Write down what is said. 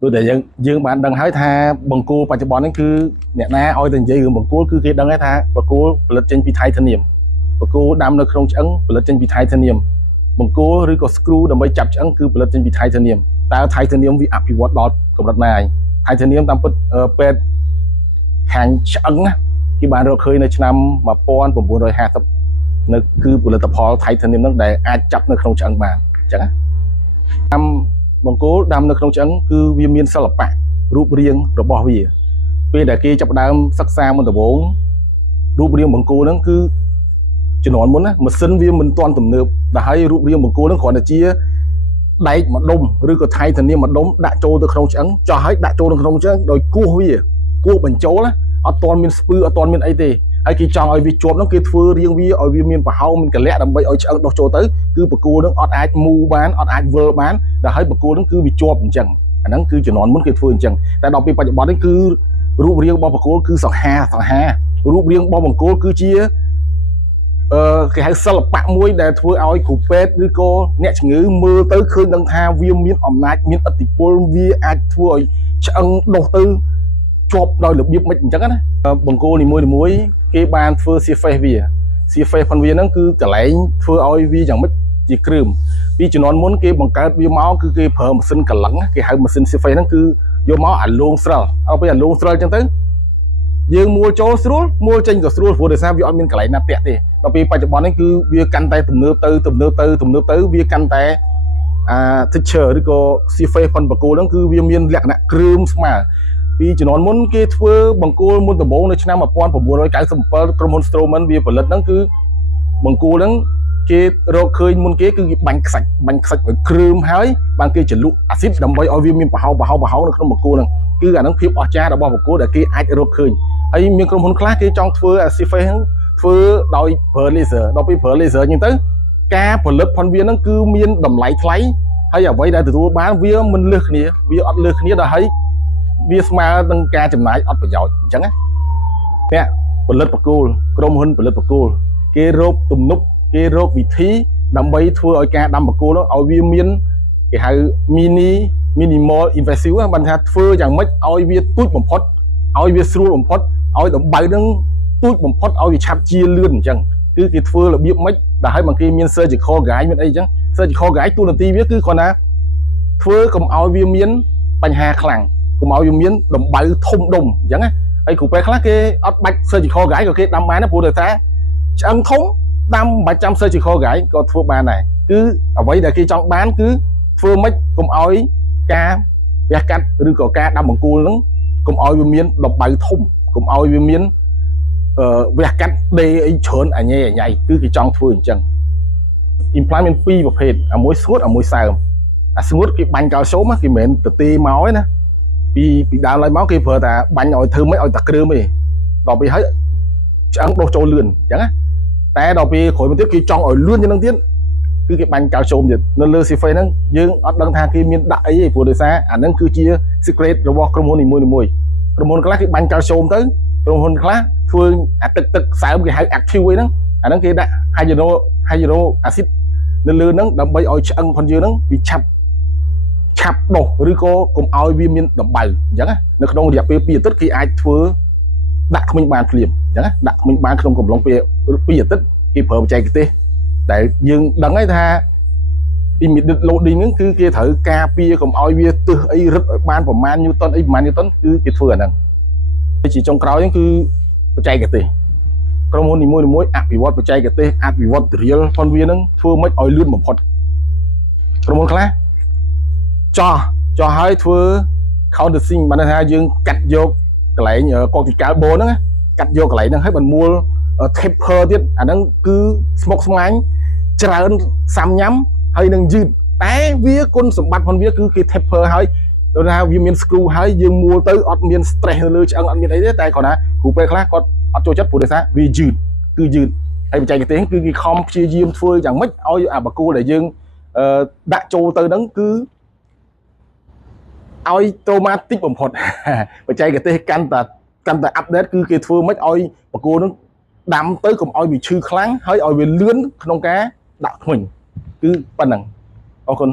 tôi để dương bạn đăng hái tha bằng cô và cho bọn ấy cứ nè na oi tình dây bằng cô cứ kia đăng hái tha và cô lật trên bị thay thân niệm và cô đam nó không chấn lật trên bị thay thân niệm bằng cô rồi có screw đầm bay chặt chấn cứ lật trên bị thay thân niệm ta thay thân niệm vì áp bị vót đọt của đất này thay thân niệm tam put pet hàng chấn cái bạn rồi khơiในឆ្នាំ1950នៅគឺផលិតផលថៃធាននឹងដែលអាចចាប់នៅក្នុងឆ្អឹងបានអញ្ចឹងណាបង្គោលដាំនៅក្នុងឆ្អឹងគឺវាមានសិល្បៈរូបរាងរបស់វាពេលដែលគេចាប់ផ្ដើមសិក្សាមុនដំបូងរូបរាងបង្គោលហ្នឹងគឺជំនាន់មុនណាម៉ាស៊ីនវាមិនទាន់ទំនើបដែលហើយរូបរាងបង្គោលហ្នឹងគ្រាន់តែជាដែកម្ដុំឬក៏ថៃធានម្ដុំដាក់ចូលទៅក្នុងឆ្អឹងចោះហើយដាក់ចូលក្នុងឆ្អឹងដោយគោះវាគោះបញ្ចូលណាអត់ទាន់មានស្ពឺអត់ទាន់មានអីទេហើយគេចង់ឲ្យវាជាប់ហ្នឹងគេធ្វើរៀងវាឲ្យវាមានប្រហោងមានកលៈដើម្បីឲ្យឆ្អឹងដុះចូលទៅគឺបង្គោលហ្នឹងអត់អាចមូបានអត់អាចវិលបានដល់ហើយបង្គោលហ្នឹងគឺវាជាប់អញ្ចឹងអាហ្នឹងគឺជំនាន់មុនគេធ្វើអញ្ចឹងតែដល់ពេលបច្ចុប្បន្ននេះគឺរូបរាងរបស់បង្គោលគឺសង្ហារូបរាងរបស់បង្គោលគឺជាគេហៅសិល្បៈមួយដែលធ្វើឲ្យគ្រូពេទ្យឬក៏អ្នកជំងឺមើលទៅឃើញដឹងថាវាមានអំណាចមានឥទ្ធិពលវាអាចធ្វើឲ្យឆ្អឹងដុះទៅជាប់ដោយរបៀបមិនអញ្ចឹងណាបង្គោលនីមួយគេបានធ្វើសៀហ្វេសវាសៀហ្វេសផងវាហ្នឹងគឺកន្លែងធ្វើឲ្យវាយ៉ាងម៉េចជាគ្រឿមពីជំនាន់មុនគេបង្កើតវាមកគឺគេប្រើម៉ាស៊ីនកលឹងគេហៅម៉ាស៊ីនសៀហ្វេសហ្នឹងគឺយកមកអាលងស្រិលដល់ពេលអាលងស្រិលអញ្ចឹងទៅយើងមួលចូលស្រួលមួលចេញក៏ស្រួលព្រោះដោយសារវាអត់មានកន្លែងណាពាក់ទេដល់ពេលបច្ចុប្បន្ននេះគឺវាកាន់តែទំនើបទៅវាកាន់តែtexture ឬក៏សៀហ្វេសផងបង្គោលហ្នឹងគឺវាមានលក្ខណៈគ្រឿមស្មើពីជំនាន់មុនគេធ្វើបង្គោលមុនដំបូងនៅឆ្នាំ1997ក្រុមហ៊ុន Stroman វាផលិតហ្នឹងគឺបង្គោលហ្នឹងគេរកឃើញមុនគេគឺគេបាញ់ខ្សាច់ឲ្យគ្រឿមហើយបានគេចលក់អាស៊ីតដើម្បីឲ្យវាមានប្រហោងនៅក្នុងបង្គោលហ្នឹងគឺអាហ្នឹងភាពអស្ចារ្យរបស់បង្គោលដែលគេអាចរកឃើញហើយមានក្រុមហ៊ុនខ្លះគេចង់ធ្វើអាស៊ីហ្វេសហ្នឹងធ្វើដោយប្រើ laser ដល់ពេលប្រើ laser អញ្ចឹងទៅការផលិតផងវាហ្នឹងគឺមានតម្លៃថ្លៃហើយអ្វីដែលទទួលបានវាមិនលើសគ្នាវាអត់លើសគ្នាដល់ហើយវាស្មើនឹងការចំណាយអត់ប្រយោជន៍អញ្ចឹងណាអ្នកផលិតបង្គោលក្រុមហ៊ុនផលិតបង្គោលគេរកទំនប់គេរកវិធីដើម្បីធ្វើឲ្យការដាំបង្គោលឲ្យវាមានគេហៅ minimal invasive បានថាធ្វើយ៉ាងម៉េចឲ្យវាទូចបំផុតឲ្យវាស្រួលបំផុតឲ្យដំបៅនឹងទូចបំផុតឲ្យវាឆាប់ជាលឿនអញ្ចឹងគឺគេធ្វើរបៀបម៉េចដែលឲ្យមកគេមាន surgical guide មានអីអញ្ចឹង surgical guide ទូនាទីវាគឺគ្រាន់តែធ្វើកុំឲ្យវាមានបញ្ហាខ្លាំងកុំឲ្យវាមានដំបៅធំដុំអញ្ចឹងណាហើយគ្រូពេទ្យខ្លះគេអត់បាច់ surgical guide ក៏គេដាំបានដែរព្រោះតែថាឆ្អឹងធំដាំមិនបាច់ចាំ surgical guide ក៏ធ្វើបានដែរគឺអ្វីដែលគេចង់បានគឺធ្វើម៉េចកុំឲ្យការវះកាត់ឬក៏ការដាំបង្គោលហ្នឹងកុំឲ្យវាមានដំបៅធំកុំឲ្យវាមានវះកាត់ដេអីច្រើនអញ៉ៃគឺគេចង់ធ្វើអញ្ចឹង implant មាន2ប្រភេទអាមួយស្ងួតអាមួយសើមអាស្ងួតគេបាញ់កាល់ស្យូមគេមិនមែនទៅទេមកទេណាពីដើមឡើយមកគេប្រើតែបាញ់ឲ្យធ្វើម៉េចឲ្យតែគ្រឿមទេដល់ពេលហើយឆ្អឹងដុះចូលលឿនអញ្ចឹងណាតែដល់ពេលក្រោយមកទៀតគេចង់ឲ្យលឿនជាងនឹងទៀតគឺគេបាញ់កាល់ស្យូមទៀតនៅលើស៊ីហ្វេហ្នឹងយើងអត់ដឹងថាគេមានដាក់អីទេព្រោះដោយសារអាហ្នឹងគឺជា secret របស់ក្រុមហ៊ុននីមួយក្រុមហ៊ុនខ្លះគេបាញ់កាល់ស្យូមទៅក្រុមហ៊ុនខ្លះធ្វើអាទឹកសើមគេហៅ active ហ្នឹងអាហ្នឹងគេដាក់ hydro acid នៅលើហ្នឹងដើម្បីឲ្យឆ្អឹងផងយើងហ្នឹងវាឆាប់ដុះឬក៏កុំឲ្យវាមានដំបៅអញ្ចឹងណានៅក្នុងរយៈពេល2អាទិត្យគេអាចធ្វើដាក់ក្មេងបានភ្លាមអញ្ចឹងណាដាក់ក្មេងបានក្នុងកំឡុងពេល2អាទិត្យគេប្រើបច្ចេកទេសដែលយើងដឹងហើយថា immediate loading ហ្នឹងគឺគេត្រូវការពារកុំឲ្យវាទឹះអីរឹតឲ្យបានប្រមាណ Newton អីប្រមាណ Newton គឺគេធ្វើអាហ្នឹងជាចុងក្រោយហ្នឹងគឺបច្ចេកទេសក្រុមហ៊ុននីមួយអភិវឌ្ឍបច្ចេកទេសអភិវឌ្ឍ drill ផងវាហ្នឹងធ្វើម៉េចឲ្យលឿនបំផុតក្រុមហ៊ុនខ្លះចោះឲ្យធ្វើ countersink បានថាយើងកាត់យកកន្លែង cortical bone ហ្នឹងកាត់យកកន្លែងហ្នឹងហើយបានមួល taper ទៀតអាហ្នឹងគឺស្មុគស្មាញច្រើនសាំញ៉ាំហើយនឹងយឺតតែវាគុណសម្បត្តិផងវាគឺគេ taper ហើយដូចថាវាមាន screw ហើយយើងមួលទៅអត់មាន stress នៅលើឆ្អឹងអត់មានអីទេតែគ្រាន់តែគ្រូពេទ្យខ្លះគាត់អត់ចូលចិត្តព្រោះដោយសារវាយឺតហើយបច្ចេកទេសគឺគេខំព្យាយាមធ្វើយ៉ាងម៉េចឲ្យអាបង្គោលដែលយើងដាក់ចូលទៅហ្នឹងគឺឲ្យតូម៉ាទិកបំផុតបច្ចេកទេសកាន់តែអាប់ដេតគឺគេធ្វើម៉េចឲ្យបង្គោលហ្នឹងដាំទៅកុំឲ្យវាឈឺខ្លាំងហើយឲ្យវាលឿនក្នុងការដាក់ធ្មេញគឺប៉ុណ្ណឹងអរគុណ